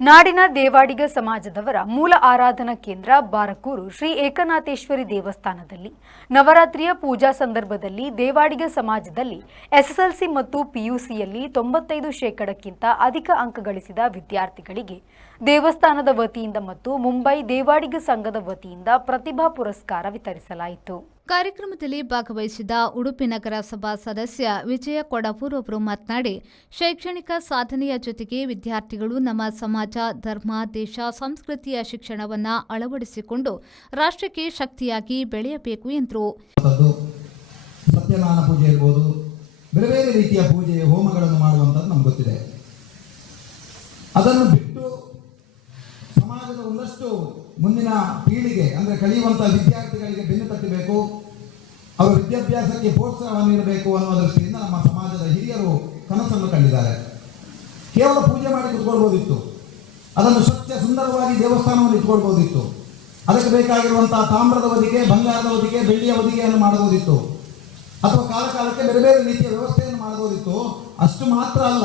ನಾಡಿನ ದೇವಾಡಿಗ ಸಮಾಜದವರ ಮೂಲ ಆರಾಧನಾ ಕೇಂದ್ರ ಬಾರಕೂರು ಶ್ರೀ ಏಕನಾಥೇಶ್ವರಿ ದೇವಸ್ಥಾನದಲ್ಲಿ ನವರಾತ್ರಿಯ ಪೂಜಾ ಸಂದರ್ಭದಲ್ಲಿ ದೇವಾಡಿಗ ಸಮಾಜದಲ್ಲಿ ಎಸ್ಎಸ್ಎಲ್ಸಿ ಮತ್ತು ಪಿಯುಸಿಯಲ್ಲಿ 95% ಅಧಿಕ ಅಂಕ ಗಳಿಸಿದ ವಿದ್ಯಾರ್ಥಿಗಳಿಗೆ ದೇವಸ್ಥಾನದ ವತಿಯಿಂದ ಮತ್ತು ಮುಂಬೈ ದೇವಾಡಿಗ ಸಂಘದ ವತಿಯಿಂದ ಪ್ರತಿಭಾ ಪುರಸ್ಕಾರ ವಿತರಿಸಲಾಯಿತು. ಕಾರ್ಯಕ್ರಮದಲ್ಲಿ ಭಾಗವಹಿಸಿದ ಉಡುಪಿ ನಗರಸಭಾ ಸದಸ್ಯ ವಿಜಯ ಕೊಡಪೂರ್ ಅವರು ಮಾತನಾಡಿ, ಶೈಕ್ಷಣಿಕ ಸಾಧನೆಯ ಜೊತೆಗೆ ವಿದ್ಯಾರ್ಥಿಗಳು ನಮ್ಮ ಸಮಾಜ, ಧರ್ಮ, ದೇಶ, ಸಂಸ್ಕೃತಿಯ ಶಿಕ್ಷಣವನ್ನು ಅಳವಡಿಸಿಕೊಂಡು ರಾಷ್ಟ್ರಕ್ಕೆ ಶಕ್ತಿಯಾಗಿ ಬೆಳೆಯಬೇಕು ಎಂದರು. ಸತ್ಯನಾರಾಯಣ ಪೂಜೆ ಇರಬಹುದು, ಬೇರೆ ಬೇರೆ ರೀತಿಯ ಪೂಜೆ ಹೋಮಗಳನ್ನು ಮಾಡುವಂಥದ್ದು ನಮ್ಗೆ ಗೊತ್ತಿದೆ. ಅದನ್ನು ಬಿಟ್ಟು ಸಮಾಜದ ಒಂದಷ್ಟು ಮುಂದಿನ ಪೀಳಿಗೆ ಅಂದರೆ ಕಲಿಯುವಂತಹ ವಿದ್ಯಾರ್ಥಿಗಳಿಗೆ ಬೆನ್ನು ತಟ್ಟಬೇಕು, ಅವರ ವಿದ್ಯಾಭ್ಯಾಸಕ್ಕೆ ಪ್ರೋತ್ಸಾಹ ನೀಡಬೇಕು ಅನ್ನುವ ದೃಷ್ಟಿಯಿಂದ ನಮ್ಮ ಸಮಾಜದ ಹಿರಿಯರು ಕನಸನ್ನು ಕಂಡಿದ್ದಾರೆ. ಕೇವಲ ಪೂಜೆ ಮಾಡಿ ಕುತ್ಕೊಳ್ಬೋದಿತ್ತು, ಅದನ್ನು ಸ್ವಚ್ಛ ಸುಂದರವಾಗಿ ದೇವಸ್ಥಾನವನ್ನು ಇಟ್ಕೊಳ್ಬೋದಿತ್ತು, ಅದಕ್ಕೆ ಬೇಕಾಗಿರುವಂತಹ ತಾಮ್ರದ ಹೊದಿಕೆ, ಬಂಗಾರದ ಹೊದಿಕೆ, ಬೆಳ್ಳಿಯ ಹೊದಿಕೆಯನ್ನು ಮಾಡಬಹುದಿತ್ತು, ಅಥವಾ ಕಾಲಕಾಲಕ್ಕೆ ಬೇರೆ ಬೇರೆ ರೀತಿಯ ವ್ಯವಸ್ಥೆಯನ್ನು ಮಾಡಬಹುದಿತ್ತು. ಅಷ್ಟು ಮಾತ್ರ ಅಲ್ಲ,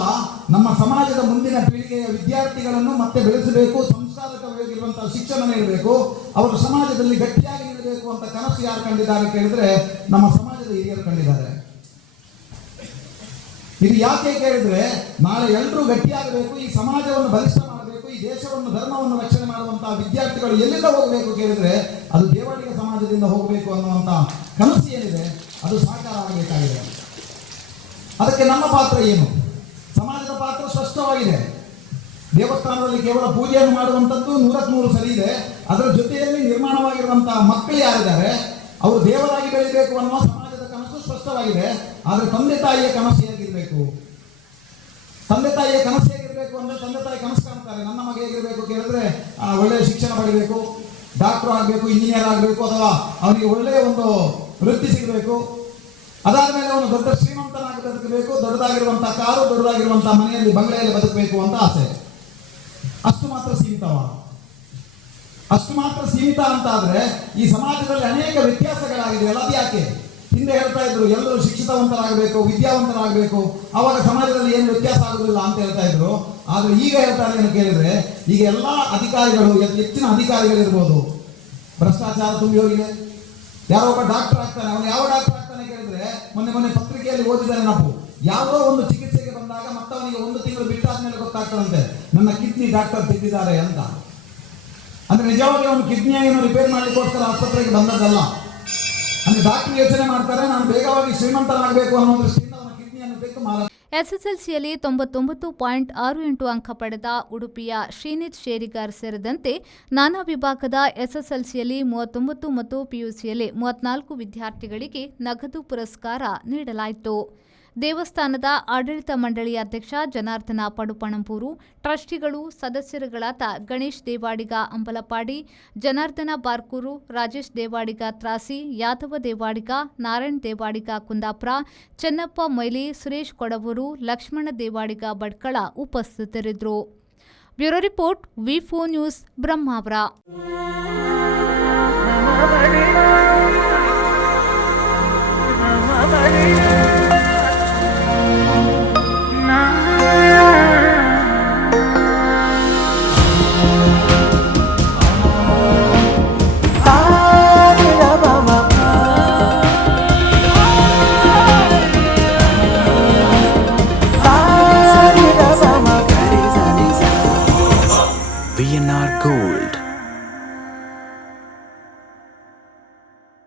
ನಮ್ಮ ಸಮಾಜದ ಮುಂದಿನ ಪೀಳಿಗೆಯ ವಿದ್ಯಾರ್ಥಿಗಳನ್ನು ಮತ್ತೆ ಬೆಳೆಸಬೇಕು, ಸಂಸ್ಕಾರಕವಾಗಿರುವಂತಹ ಶಿಕ್ಷಣ ನೀಡಬೇಕು, ಅವರು ಸಮಾಜದಲ್ಲಿ ಗಟ್ಟಿಯಾಗಿ ನೀಡಬೇಕು ಅಂತ ಕನಸು ಯಾರು ಕಂಡಿದ್ದಾರೆ ಕೇಳಿದ್ರೆ ನಮ್ಮ ಸಮಾಜದ ಹಿರಿಯರು ಕಂಡಿದ್ದಾರೆ. ಇದು ಯಾಕೆ ಕೇಳಿದ್ರೆ, ನಾಳೆ ಎಲ್ಲರೂ ಗಟ್ಟಿಯಾಗಬೇಕು, ಈ ಸಮಾಜವನ್ನು ಬಲಿಷ್ಠ ಮಾಡಬೇಕು, ಈ ದೇಶವನ್ನು, ಧರ್ಮವನ್ನು ರಕ್ಷಣೆ ಮಾಡುವಂತಹ ವಿದ್ಯಾರ್ಥಿಗಳು ಎಲ್ಲಿಂದ ಹೋಗಬೇಕು ಕೇಳಿದ್ರೆ ಅದು ದೇವಾಡಿಗ ಸಮಾಜದಿಂದ ಹೋಗಬೇಕು ಅನ್ನುವಂಥ ಕನಸು ಏನಿದೆ ಅದು ಸಾಕಾರ ಆಗಬೇಕಾಗಿದೆ. ಅದಕ್ಕೆ ನಮ್ಮ ಪಾತ್ರ ಏನು? ಸಮಾಜದ ಪಾತ್ರ ಸ್ಪಷ್ಟವಾಗಿದೆ. ದೇವಸ್ಥಾನದಲ್ಲಿ ಕೇವಲ ಪೂಜೆಯನ್ನು ಮಾಡುವಂಥದ್ದು 100% ಸರಿ ಇದೆ. ಅದರ ಜೊತೆಯಲ್ಲಿ ನಿರ್ಮಾಣವಾಗಿರುವಂತಹ ಮಕ್ಕಳು ಯಾರಿದ್ದಾರೆ ಅವರು ದೇವರಾಗಿ ಬೆಳಿಬೇಕು ಅನ್ನುವ ಸಮಾಜದ ಕನಸು ಸ್ಪಷ್ಟವಾಗಿದೆ. ಆದರೆ ತಂದೆ ತಾಯಿಯ ಕನಸು ಹೇಗಿರಬೇಕು? ತಂದೆ ತಾಯಿಯ ಕನಸು ಹೇಗಿರಬೇಕು ಅಂದ್ರೆ, ತಂದೆ ತಾಯಿ ಕನಸು ಕಾಣ್ತಾರೆ, ನನ್ನ ಮಗ ಹೇಗಿರಬೇಕು ಕೇಳಿದ್ರೆ ಒಳ್ಳೆಯ ಶಿಕ್ಷಣ ಪಡಿಬೇಕು, ಡಾಕ್ಟರ್ ಆಗಬೇಕು, ಇಂಜಿನಿಯರ್ ಆಗಬೇಕು, ಅಥವಾ ಅವನಿಗೆ ಒಳ್ಳೆಯ ಒಂದು ವೃತ್ತಿ ಸಿಗಬೇಕು, ಅದಾದ್ಮೇಲೆ ಅವನು ದೊಡ್ಡ ಶ್ರೀಮಂತನಾಗಿ ಬದುಕಬೇಕು, ದೊಡ್ಡದಾಗಿರುವಂತಹ ಕಾರು, ದೊಡ್ಡದಾಗಿರುವಂತಹ ಮನೆಯಲ್ಲಿ, ಬಂಗಲೆಯಲ್ಲಿ ಬದುಕಬೇಕು ಅಂತ ಆಸೆ. ಅಷ್ಟು ಮಾತ್ರ ಸೀಮಿತವ? ಅಷ್ಟು ಮಾತ್ರ ಸೀಮಿತ ಅಂತ ಆದ್ರೆ ಈ ಸಮಾಜದಲ್ಲಿ ಅನೇಕ ವ್ಯತ್ಯಾಸಗಳಾಗಿದೆಯಲ್ಲ, ಅದು ಯಾಕೆ? ಹಿಂದೆ ಹೇಳ್ತಾ ಇದ್ರು ಎಲ್ಲರೂ ಶಿಕ್ಷಿತವಂತರಾಗಬೇಕು, ವಿದ್ಯಾವಂತರಾಗಬೇಕು, ಅವಾಗ ಸಮಾಜದಲ್ಲಿ ಏನು ವ್ಯತ್ಯಾಸ ಆಗುದಿಲ್ಲ ಅಂತ ಹೇಳ್ತಾ ಇದ್ರು. ಆದ್ರೆ ಈಗ ಹೇಳ್ತಾರೆ ಏನು ಕೇಳಿದ್ರೆ, ಈಗ ಎಲ್ಲಾ ಅಧಿಕಾರಿಗಳು, ಹೆಚ್ಚಿನ ಅಧಿಕಾರಿಗಳಿರ್ಬೋದು, ಭ್ರಷ್ಟಾಚಾರ ತುಂಬಿ ಹೋಗಿದೆ. ಯಾರೋ ಒಬ್ಬ ಡಾಕ್ಟರ್ ಆಗ್ತಾನೆ, ಅವನು ಯಾವ ಡಾಕ್ಟರ್ ಆಗ್ತಾನೆ ಕೇಳಿದ್ರೆ, ಮೊನ್ನೆ ಪತ್ರಿಕೆಯಲ್ಲಿ ಓದಿದರೆ ನಾವು ಯಾವುದೋ ಒಂದು ಚಿಕಿತ್ಸೆಗೆ ಬಂದಾಗ ಮತ್ತವನಿಗೆ 1 ತಿಂಗಳು ಬಿಟ್ಟಾದ್ಮೇಲೆ ಗೊತ್ತಾಗ್ತದಂತೆ ನನ್ನ ಕಿಡ್ನಿ ಡಾಕ್ಟರ್ ತೆಗೆದಿದ್ದಾರೆ ಅಂತ. ಅಂದ್ರೆ ನಿಜವಾಗಿ ಅವನು ಕಿಡ್ನಿಯನ್ನು ರಿಪೇರ್ ಮಾಡ್ಲಿಕ್ಕೋಸ್ಕರ ಆಸ್ಪತ್ರೆಗೆ ಬಂದದ್ದಲ್ಲ. ಅಂದ್ರೆ ಡಾಕ್ಟರ್ ಯೋಚನೆ ಮಾಡ್ತಾರೆ, ನಾನು ಬೇಗವಾಗಿ ಶ್ರೀಮಂತನಾಗಬೇಕು ಅನ್ನೋ ದೃಷ್ಟಿಯಿಂದ ಅವನ ಕಿಡ್ನಿಯನ್ನು ತೆಗೆದು ಮಾರ. ಎಸ್ಎಸ್ಎಲ್ಸಿಯಲ್ಲಿ 99.68 ಅಂಕ ಪಡೆದ ಉಡುಪಿಯ ಶ್ರೀನಿತ್ ಶೇರಿಗಾರ್ ಸೇರಿದಂತೆ ನಾನಾ ವಿಭಾಗದ ಎಸ್ಎಸ್ಎಲ್ಸಿಯಲ್ಲಿ 39 ಮತ್ತು ಪಿಯುಸಿಯಲ್ಲಿ 34 ವಿದ್ಯಾರ್ಥಿಗಳಿಗೆ ನಗದು ಪುರಸ್ಕಾರ ನೀಡಲಾಯಿತು. ದೇವಸ್ಥಾನದ ಆಡಳಿತ ಮಂಡಳಿ ಅಧ್ಯಕ್ಷ ಜನಾರ್ದನ ಪಡುಪಣಂಪೂರು, ಟ್ರಸ್ಟಿಗಳು, ಸದಸ್ಯರುಗಳಾದ ಗಣೇಶ್ ದೇವಾಡಿಗ ಅಂಬಲಪಾಡಿ, ಜನಾರ್ದನ ಬಾರ್ಕೂರು, ರಾಜೇಶ್ ದೇವಾಡಿಗ ತ್ರಾಸಿ, ಯಾದವ ದೇವಾಡಿಗ, ನಾರಾಯಣ್ ದೇವಾಡಿಗ ಕುಂದಾಪುರ, ಚೆನ್ನಪ್ಪ ಮೊಯ್ಲಿ, ಸುರೇಶ್ ಕೊಡವೂರು, ಲಕ್ಷ್ಮಣ ದೇವಾಡಿಗ ಬಡ್ಕಳ ಉಪಸ್ಥಿತರಿದ್ದರು. Bureau report, V4 news, Brahmavar. VNR Gold.